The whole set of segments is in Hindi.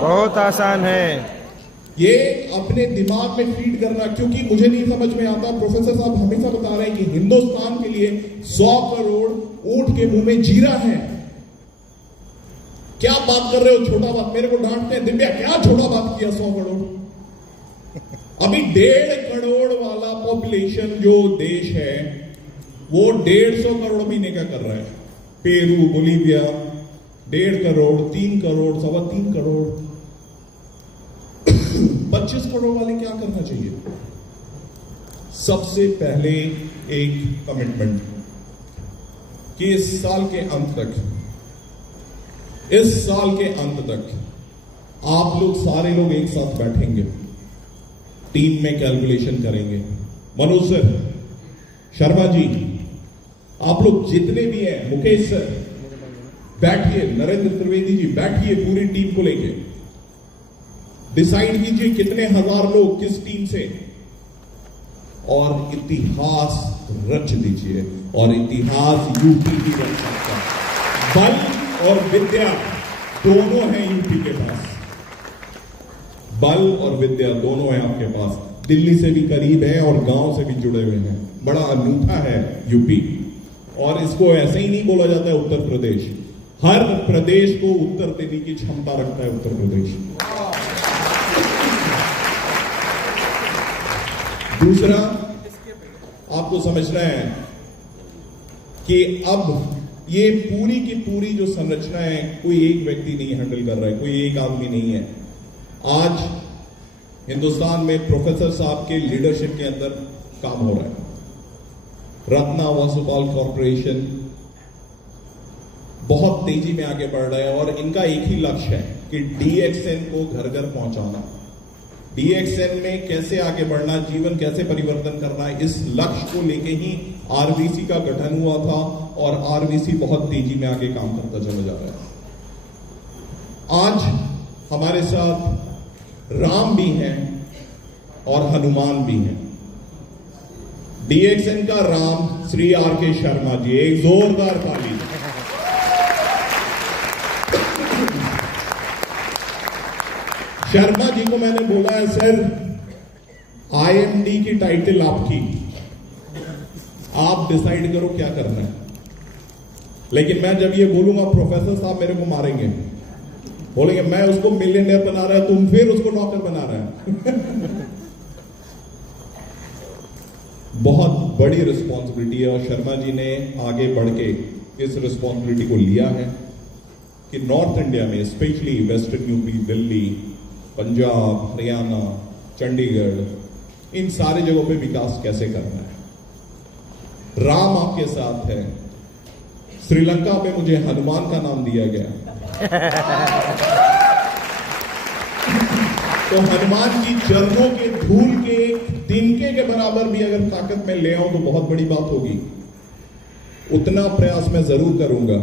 बहुत आसान है ये अपने दिमाग में फीड करना, क्योंकि मुझे नहीं समझ में आता। प्रोफेसर साहब हमेशा बता रहे हैं कि हिंदुस्तान के लिए 100 करोड़ ऊंट के मुंह में जीरा है। क्या बात कर रहे हो, छोटा बात। मेरे को डांटते हैं, दिव्या क्या छोटा बात किया 100 करोड़। अभी 1.5 करोड़ वाला पॉपुलेशन जो देश है वो 150 करोड़ महीने का कर रहा है। Peru, Bolivia 1.5 crore, 3 crore, 3.25 crore. 25 करोड़ वाले क्या करना चाहिए? सबसे पहले एक कमिटमेंट कि इस साल के अंत तक आप लोग सारे लोग एक साथ बैठेंगे, टीम में कैलकुलेशन करेंगे। मनोज सर, शर्मा जी, आप लोग जितने भी हैं, मुकेश सर बैठिए, नरेंद्र त्रिवेदी जी बैठिए, पूरी टीम को लेके डिसाइड कीजिए कितने हजार लोग किस टीम से, और इतिहास रच दीजिए। और इतिहास यूपी की रच सकता है। बल और विद्या दोनों हैं यूपी के पास, बल और विद्या दोनों है आपके पास। दिल्ली से भी करीब है और गांव से भी जुड़े हुए हैं। बड़ा अनूठा है यूपी, और इसको ऐसे ही नहीं बोला जाता है उत्तर प्रदेश। हर प्रदेश को उत्तर देने की क्षमता रखता है उत्तर प्रदेश। दूसरा, आपको समझना है कि अब ये पूरी की पूरी जो संरचना है, कोई एक व्यक्ति नहीं हैंडल कर रहा है, कोई एक आदमी नहीं है। आज हिंदुस्तान में प्रोफेसर साहब के लीडरशिप के अंदर काम हो रहा है। रत्ना वासुपाल कॉर्पोरेशन बहुत तेजी में आगे बढ़ रहा है, और इनका एक ही लक्ष्य है कि डीएक्सएन को घर घर पहुंचाना। डीएक्सएन में कैसे आगे बढ़ना, जीवन कैसे परिवर्तन करना, इस लक्ष्य को लेके ही आरवीसी का गठन हुआ था, और आरवीसी बहुत तेजी में आगे काम करता चला जा रहा है। आज हमारे साथ राम भी हैं और हनुमान भी हैं। डीएक्सएन का राम श्री आर.के. शर्मा जी, एक जोरदार ताली। शर्मा जी को मैंने बोला है, सर आईएमडी की टाइटल आपकी, आप डिसाइड करो क्या करना है। लेकिन मैं जब ये बोलूंगा प्रोफेसर साहब मेरे को मारेंगे, बोलेंगे मैं उसको मिलियनेयर बना रहा है, तुम फिर उसको नौकर बना रहा है। बहुत बड़ी रिस्पॉन्सिबिलिटी है, और शर्मा जी ने आगे बढ़ के इस रिस्पॉन्सिबिलिटी को लिया है कि नॉर्थ इंडिया में, specially western UP, Delhi, Punjab, Haryana, Chandigarh, इन सारे जगहों पे विकास कैसे करना है। राम आपके साथ है। श्रीलंका में मुझे हनुमान का नाम दिया गया। तो हनुमान की चरणों के धूल के तिनके के बराबर भी अगर ताकत में ले आऊं तो बहुत बड़ी बात होगी। उतना प्रयास मैं जरूर करूंगा।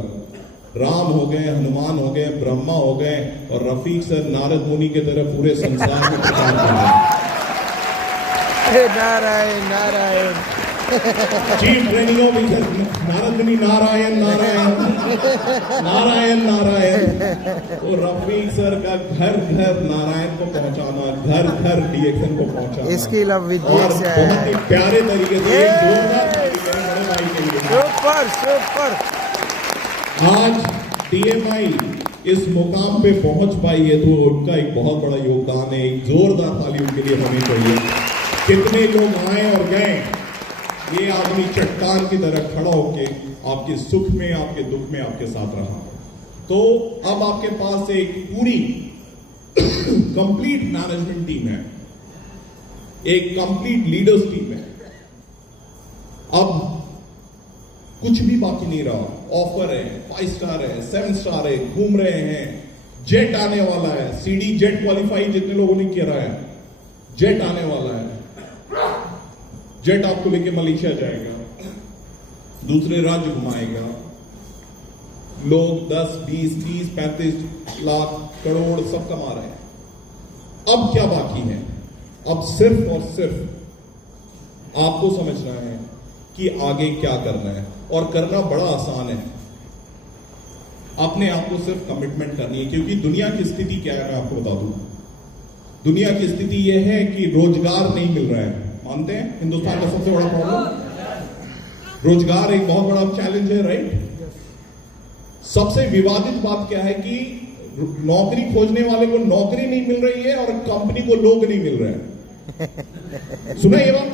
राम हो गए, हनुमान हो गए, ब्रह्मा हो गए, और रफीक सर नारद मुनि की तरह पूरे संसार में प्रचार कर रहे हैं। Narayan Narayan. Chief training officer Narad मुनि, नारायण नारायण नारायण नारायण। तो रफीक सर का घर घर नारायण को पहुंचाना, घर घर डीएक्सएन को पहुंचाना, इसकी लव विद बहुत ही प्यारे तरीके से सुपर सुपर। आज टीएमआई इस मुकाम पे पहुंच पाई है, तो उनका एक बहुत बड़ा योगदान है। एक जोरदार ताली उनके लिए होनी चाहिए। कितने लोग आए और गए, ये आदमी चट्टान की तरह खड़ा होके आपके सुख में, आपके दुख में आपके साथ रहा। तो अब आपके पास एक पूरी कंप्लीट मैनेजमेंट टीम है, एक कंप्लीट लीडर्स टीम है। अब कुछ भी बाकी नहीं रहा। ऑफर है, 5 स्टार है, 7 स्टार है, घूम रहे हैं, जेट आने वाला है। सीडी जेट क्वालिफाई जितने लोगों ने किया है, जेट आने वाला है। जेट आपको लेके मलेशिया जाएगा, दूसरे राज्य घुमाएगा। लोग 10, 20, 30, 35 लाख करोड़ सब कमा रहे हैं। अब क्या बाकी है? अब सिर्फ और सिर्फ आपको समझना है कि आगे क्या करना है, और करना बड़ा आसान है। अपने आप को सिर्फ कमिटमेंट करनी है, क्योंकि दुनिया की स्थिति क्या है मैं आपको बता दूं। दुनिया की स्थिति यह है कि रोजगार नहीं मिल रहा है। मानते हैं हिंदुस्तान का सबसे बड़ा प्रॉब्लम रोजगार एक बहुत बड़ा चैलेंज है, राइट। सबसे विवादित बात क्या है कि नौकरी खोजने वाले को नौकरी नहीं मिल रही है और कंपनी को लोग नहीं मिल रहे हैं। सुना ये बात?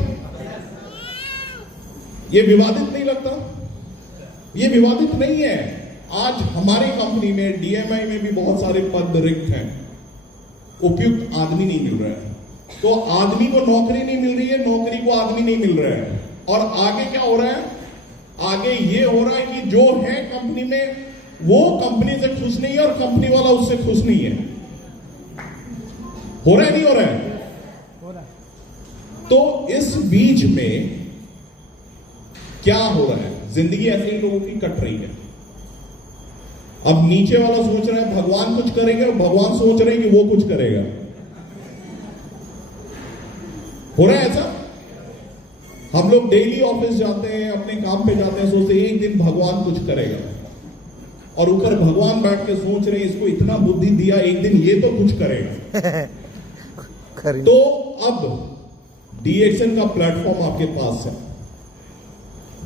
ये विवादित नहीं लगता? ये विवादित नहीं है। आज हमारी कंपनी में डीएमआई में भी बहुत सारे पद रिक्त हैं, उपयुक्त आदमी नहीं मिल रहा है। तो आदमी को नौकरी नहीं मिल रही है, नौकरी को आदमी नहीं मिल रहा है। और आगे क्या हो रहा है? आगे ये हो रहा है कि जो है कंपनी में वो कंपनी से खुश नहीं है और कंपनी वाला उससे खुश नहीं है। हो रहा है नहीं हो रहा है? हो रहा है। तो इस बीच में क्या हो रहा है? जिंदगी ऐसे ही लोगों की कट रही है। अब नीचे वाला सोच रहा है भगवान कुछ करेगा और भगवान सोच रहे हैं कि वो कुछ करेगा। हो रहा है ऐसा? हम लोग डेली ऑफिस जाते हैं, अपने काम पे जाते हैं, सोचते हैं एक दिन भगवान कुछ करेगा, और ऊपर भगवान बैठ के सोच रहे हैं इसको इतना बुद्धि दिया, एक दिन ये तो कुछ करेगा। तो अब डीएक्सन का प्लेटफॉर्म आपके पास है।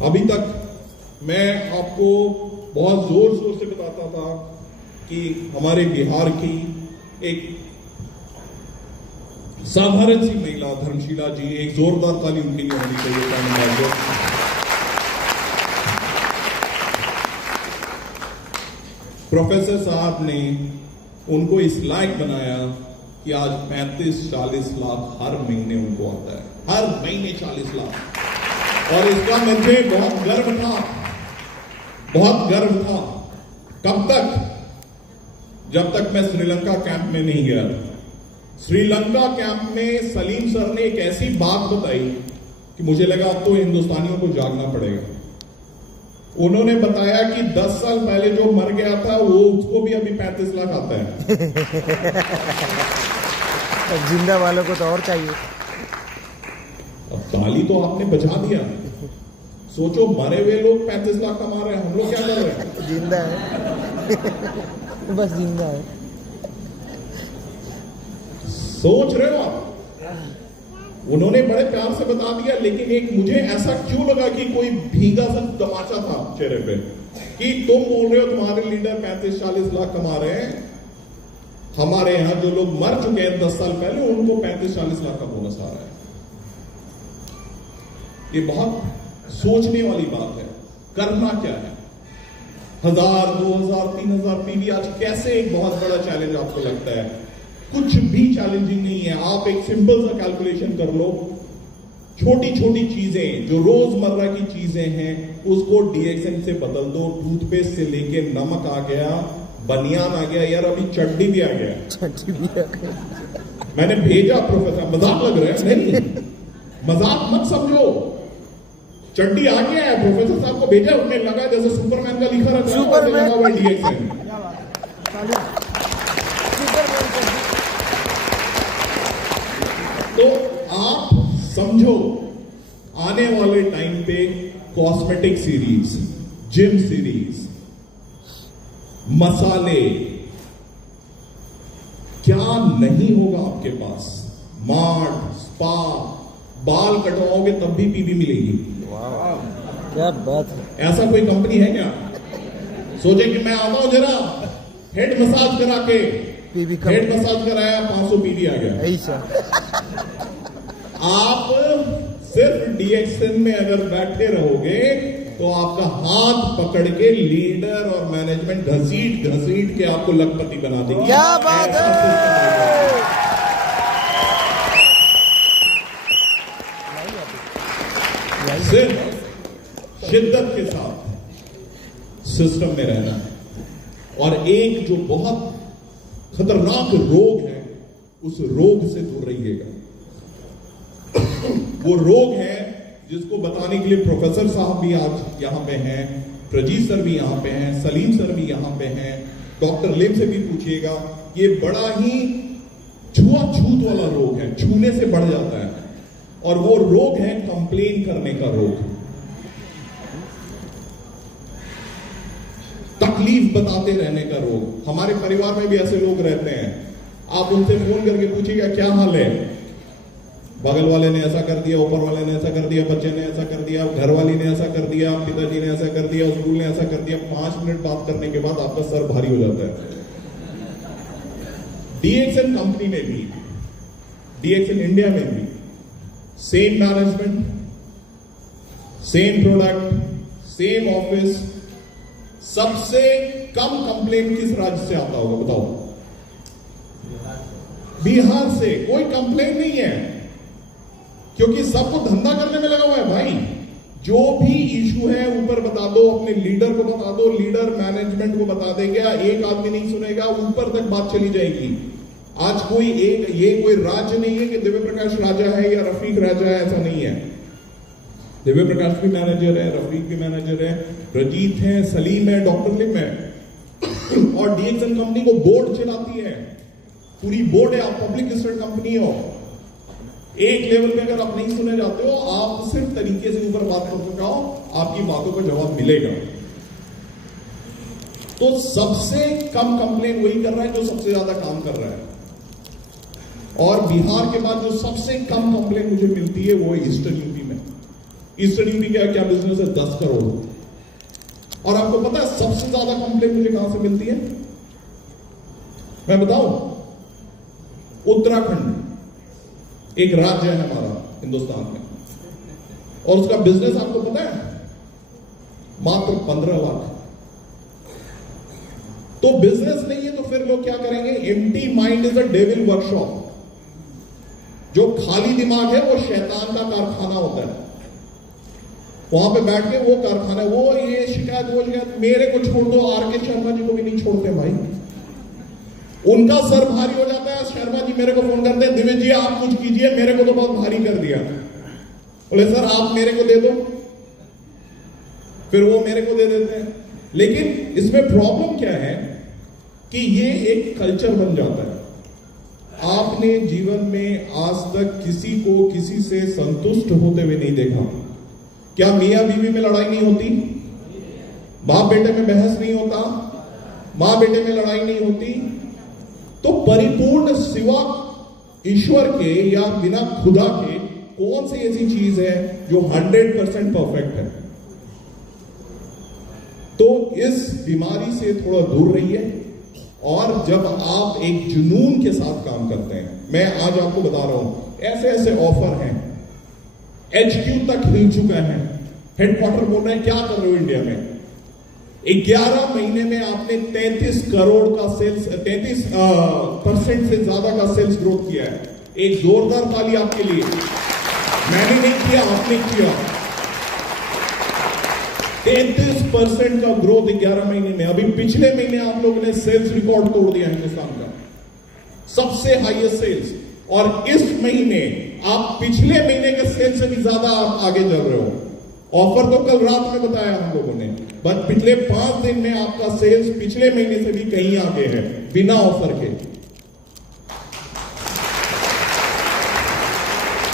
अभी तक मैं आपको बहुत जोर शोर से बताता था कि हमारे बिहार की एक साधारण सी महिला धर्मशीला जी, एक जोरदार ताली उनके लिए होनी चाहिए। प्रोफेसर साहब ने उनको इस लायक बनाया कि आज 35-40 लाख हर महीने उनको आता है, हर महीने 40 लाख। और इसका मुझे बहुत गर्व था, बहुत गर्व था। कब तक? जब तक मैं श्रीलंका कैंप में नहीं गया। श्रीलंका कैंप में सलीम सर ने एक ऐसी बात बताई कि मुझे लगा अब तो हिंदुस्तानियों को जागना पड़ेगा। उन्होंने बताया कि 10 साल पहले जो मर गया था वो उसको भी अभी 35 लाख आता है। जिंदा वालों को तो और चाहिए। अब ताली तो आपने बजा दिया। सोचो मरे हुए लोग 35 लाख कमा रहे हैं, हम लोग क्या कर रहे हैं? जिंदा है। बस जिंदा है। सोच रहे हो आप? उन्होंने बड़े प्यार से बता दिया, लेकिन एक मुझे ऐसा क्यों लगा कि कोई भीगा सा तमाचा था चेहरे पे कि तुम बोल रहे हो तुम्हारे लीडर 35-40 लाख कमा रहे हैं, हमारे यहां जो लोग मर चुके हैं 10 साल पहले उनको 35-40 लाख का बोनस आ रहा है। ये बहुत सोचने वाली बात है। करना क्या है? 1000, 2000, 3000 पीवी आज कैसे एक बहुत बड़ा चैलेंज आपको लगता है? कुछ भी चैलेंजिंग नहीं है। आप एक सिंपल सा कैलकुलेशन कर लो। छोटी छोटी चीजें जो रोजमर्रा की चीजें हैं उसको डीएक्सन से बदल दो। टूथपेस्ट से लेके नमक आ गया, बनियान आ गया, यार अभी चड्डी भी आ गया। चड्डी भी आ गया। मैंने भेजा प्रोफेसर, मजाक लग रहा है? नहीं, मजाक मत समझो। चड्डी आ गया है, प्रोफेसर साहब को भेजा, उन्हें लगा जैसे सुपरमैन का लिखा रहता है, सुपरमैन लगा हुआ डीएक्सन। तो आप समझो आने वाले टाइम पे कॉस्मेटिक सीरीज, जिम सीरीज, मसाले, क्या नहीं होगा आपके पास? मार्ट, स्पा, बाल कटवाओगे तब भी पीवी मिलेगी। क्या बात है। ऐसा कोई कंपनी है क्या? सोचे कि मैं आता हूं जरा हेड मसाज करा के, पीवी हेड मसाज कराया 500 पीवी आ गया। ऐसा आप सिर्फ डीएक्सन में अगर बैठे रहोगे तो आपका हाथ पकड़ के लीडर और मैनेजमेंट घसीट घसीट के आपको लखपति बना देगी। क्या बात है। सिर्फ शिद्दत के साथ सिस्टम में रहना है। और एक जो बहुत खतरनाक रोग है उस रोग से दूर रहिएगा। वो रोग है जिसको बताने के लिए प्रोफेसर साहब भी आज यहां पे हैं, प्रजीत सर भी यहां पे हैं, सलीम सर भी यहां पे हैं, डॉक्टर लिम से भी पूछिएगा। ये बड़ा ही छुआछूत वाला रोग है, छूने से बढ़ जाता है। और वो रोग है कंप्लेन करने का रोग। तकलीफ बताते रहने का रोग। हमारे परिवार में भी ऐसे लोग रहते हैं, आप उनसे फोन करके पूछिएगा क्या हाल है, बगल वाले ने ऐसा कर दिया, ऊपर वाले ने ऐसा कर दिया, बच्चे ने ऐसा कर दिया, घर वाली ने ऐसा कर दिया, पिताजी ने ऐसा कर दिया, स्कूल ने ऐसा कर दिया। 5 मिनट बात करने के बाद आपका सर भारी हो जाता है। डीएक्सएन कंपनी में भी, डीएक्सएन इंडिया में भी same management, same product, same office, सबसे कम कंप्लेन किस राज्य से आता होगा बताओ? बिहार से। कोई कंप्लेन नहीं है, क्योंकि सबको धंधा करने में लगा हुआ है भाई। जो भी इशू है ऊपर बता दो, अपने लीडर को बता दो, लीडर मैनेजमेंट को बता देगा, एक आदमी नहीं सुनेगा, ऊपर तक बात चली जाएगी। आज कोई एक, ये कोई राज्य नहीं है कि दिव्य प्रकाश राजा है या रफीक राजा है, ऐसा नहीं है। दिव्य प्रकाश भी मैनेजर है, रफीक भी मैनेजर है, रजीत है, सलीम है, डॉक्टर लिम है, और डीएक्सएन कंपनी को बोर्ड चलाती है, पूरी बोर्ड है। आप पब्लिक लिस्टेड कंपनी हो, एक लेवल पे अगर आप नहीं सुने जाते हो, आप सिर्फ तरीके से ऊपर बात कर सकाओ, आपकी बातों का जवाब मिलेगा। तो सबसे कम कंप्लेन वही कर रहा है जो सबसे ज्यादा काम कर रहा है। और बिहार के बाद जो सबसे कम कंप्लेन मुझे मिलती है वो है ईस्टर्न यूपी में। ईस्टर्न यूपी का क्या बिजनेस है? 10 करोड़। और आपको पता है सबसे ज्यादा कंप्लेन मुझे कहां से मिलती है? मैं बताऊं, उत्तराखंड एक राज्य है हमारा हिंदुस्तान में, और उसका बिजनेस आपको पता है मात्र 15 लाख। तो बिजनेस नहीं है तो फिर लोग क्या करेंगे? Empty mind is a devil workshop. जो खाली दिमाग है वो शैतान का कारखाना होता है। वहां पे बैठ के वो कारखाना, वो ये शिकायत, वो शिकायत, मेरे को छोड़ दो, आर.के. शर्मा जी को भी नहीं छोड़ते भाई। उनका सर भारी हो जाता है, शर्मा जी मेरे को फोन करते हैं, दिव्य जी आप कुछ कीजिए, मेरे को तो बहुत भारी कर दिया। बोले सर आप मेरे को दे दो, फिर वो मेरे को दे देते हैं। लेकिन इसमें प्रॉब्लम क्या है कि ये एक कल्चर बन जाता है। आपने जीवन में आज तक किसी को किसी से संतुष्ट होते हुए नहीं देखा। क्या मियां बीवी में लड़ाई नहीं होती? बाप बेटे में बहस नहीं होता? मां बेटे में लड़ाई नहीं होती? तो परिपूर्ण सिवा ईश्वर के या बिना खुदा के कौन सी ऐसी चीज है जो 100% परफेक्ट है? तो इस बीमारी से थोड़ा दूर रहिए। और जब आप एक जुनून के साथ काम करते हैं, मैं आज आपको बता रहा हूं, ऐसे ऐसे ऑफर हैं, HQ तक हिल चुका है, हेडक्वार्टर बोल रहे हैं क्या कर रहे हो इंडिया में? 11 महीने में आपने 33 करोड़ का सेल्स, 33% से ज्यादा का सेल्स ग्रोथ किया है। एक जोरदार ताली आपके लिए। मैंने नहीं किया, आपने किया। 33% का ग्रोथ 11 महीने में। अभी पिछले महीने आप लोगों ने सेल्स रिकॉर्ड तोड़ दिया हिंदुस्तान का, सबसे हाईएस्ट सेल्स। और इस महीने आप पिछले महीने के सेल्स से भी ज्यादा आप आगे चल रहे हो। ऑफर तो कल रात में बताया हम लोगों ने, बट पिछले 5 दिन में आपका सेल्स पिछले महीने से भी कहीं आगे है, बिना ऑफर के।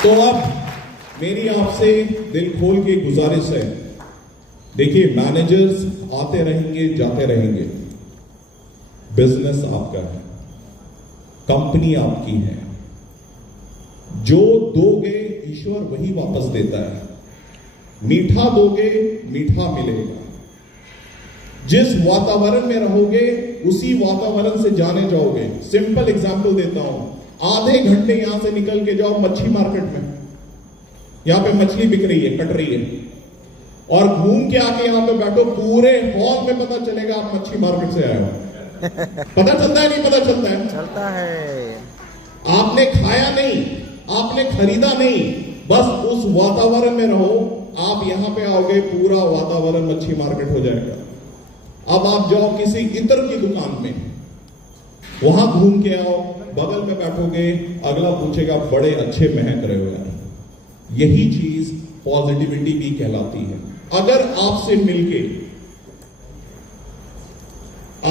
तो अब मेरी आपसे दिल खोल के गुजारिश है, देखिए मैनेजर्स आते रहेंगे जाते रहेंगे, बिजनेस आपका है, कंपनी आपकी है। जो दोगे ईश्वर वही वापस देता है। मीठा दोगे मीठा मिलेगा। जिस वातावरण में रहोगे उसी वातावरण से जाने जाओगे। सिंपल एग्जांपल देता हूं, आधे घंटे यहां से निकल के जाओ मच्छी मार्केट में, यहां पे मछली बिक रही है, कट रही है, और घूम के आके यहां पे बैठो, पूरे हॉल में पता चलेगा आप मच्छी मार्केट से आए हो। पता चलता है नहीं? पता चलता है, चलता है। आपने खाया नहीं, आपने खरीदा नहीं, बस उस वातावरण में रहो। आप यहां पे आओगे, पूरा वातावरण मच्छी मार्केट हो जाएगा। अब आप जाओ किसी इत्र की दुकान में, वहां घूम के आओ, बगल में बैठोगे, अगला पूछेगा बड़े अच्छे महक रहे हो यार। यही चीज पॉजिटिविटी भी कहलाती है। अगर आपसे मिलके,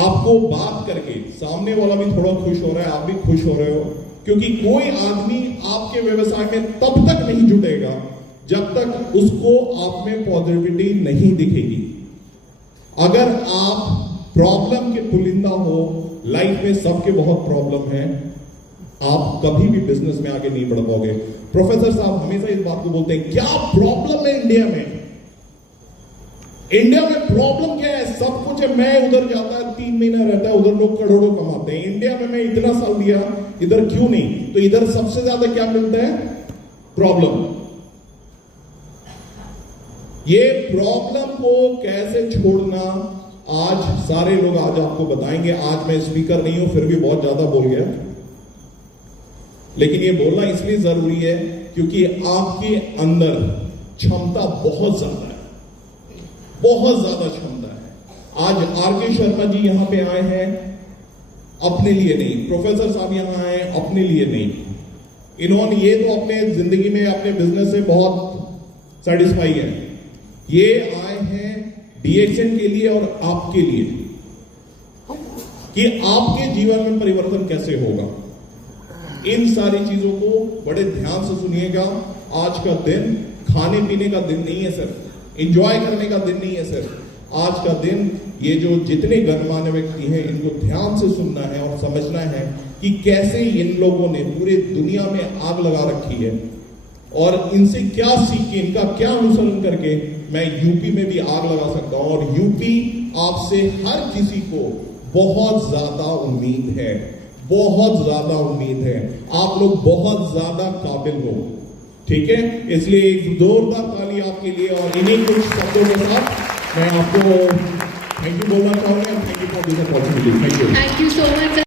आपको बात करके सामने वाला भी थोड़ा खुश हो रहा है, आप भी खुश हो रहे हो, क्योंकि कोई आदमी आपके व्यवसाय में तब तक नहीं जुटेगा जब तक उसको आप में पॉजिटिविटी नहीं दिखेगी। अगर आप प्रॉब्लम के पुलिंदा हो। लाइफ में सबके बहुत प्रॉब्लम है, आप कभी भी बिजनेस में आगे नहीं बढ़ पाओगे। प्रोफेसर साहब हमेशा इस बात को बोलते हैं, क्या प्रॉब्लम है इंडिया में? इंडिया में प्रॉब्लम क्या है? सब कुछ है। मैं उधर जाता है 3 महीना रहता है, उधर लोग करोड़ों कमाते हैं। इंडिया में मैं इतना साल दिया, इधर क्यों नहीं? तो इधर सबसे ज्यादा क्या मिलता है? प्रॉब्लम। ये प्रॉब्लम को कैसे छोड़ना, आज सारे लोग आज आपको बताएंगे। आज मैं स्पीकर नहीं हूं, फिर भी बहुत ज्यादा बोल गया, लेकिन ये बोलना इसलिए जरूरी है क्योंकि आपके अंदर क्षमता बहुत ज्यादा है, बहुत ज्यादा क्षमता है। आज आरके शर्मा जी यहां पे आए हैं अपने लिए नहीं, प्रोफेसर साहब यहां आए अपने लिए नहीं। इन्होंने ये तो अपने जिंदगी में अपने बिजनेस से बहुत सेटिस्फाई है। ये आए हैं डीएक्शन के लिए और आपके लिए, कि आपके जीवन में परिवर्तन कैसे होगा। इन सारी चीजों को बड़े ध्यान से सुनिएगा। आज का दिन खाने पीने का दिन नहीं है सिर्फ, एंजॉय करने का दिन नहीं है सिर्फ। आज का दिन ये जो जितने गणमान्य व्यक्ति हैं इनको ध्यान से सुनना है और समझना है कि कैसे इन लोगों ने पूरे दुनिया में आग लगा रखी है और इनसे क्या सीख के, इनका क्या अनुसरण करके मैं यूपी में भी आग लगा सकता हूं। और यूपी आपसे हर किसी को बहुत ज्यादा उम्मीद है, बहुत ज्यादा उम्मीद है। आप लोग बहुत ज्यादा काबिल हो, ठीक है? इसलिए एक जोरदार ताली आपके लिए। और इन्हीं कुछ शब्दों के साथ मैं आपको थैंक यू बोलना चाहूंगा। Thank you for this opportunity. Thank you so much.